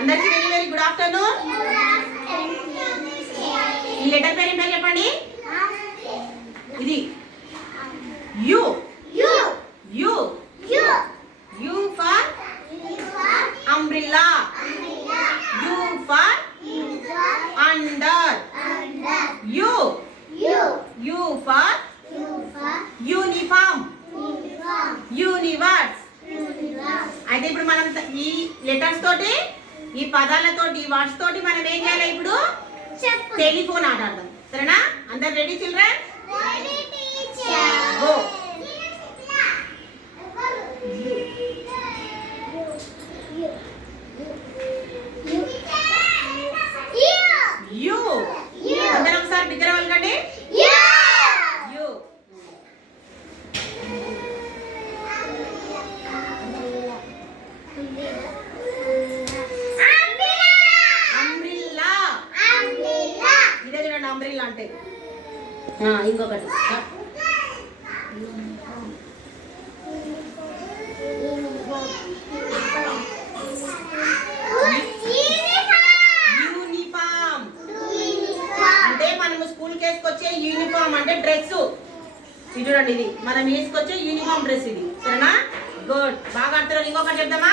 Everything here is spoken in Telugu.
అందరికీ వెరీ వెరీ గుడ్ ఆఫ్టర్నూన్ ఈ లెటర్ పేరు ఏం పేరు చెప్పండి? ఇది U. U. U for umbrella. U for under. U. U for uniform. Universe. అయితే ఇప్పుడు మనం ఈ లెటర్స్ తోటి ఈ పదాలతోటి ఈ వర్డ్స్ తోటి మనం ఏం చేయాలి ఇప్పుడు? టెలిఫోన్ ఆట ఆడదాం సరేనా? అందరు రెడీ చిల్డ్రన్ అండ్ చూడండి అంటే ఇంకొకటి. యూనిఫామ్. అంటే మనము స్కూల్కి వేసుకొచ్చే యూనిఫామ్ అంటే డ్రెస్ ఇది చూడండి ఇది. మనం వేసుకొచ్చే యూనిఫామ్ డ్రెస్ ఇది. సరేనా? గుడ్. బాగా అర్థం ఇంకొకటి చెప్దామా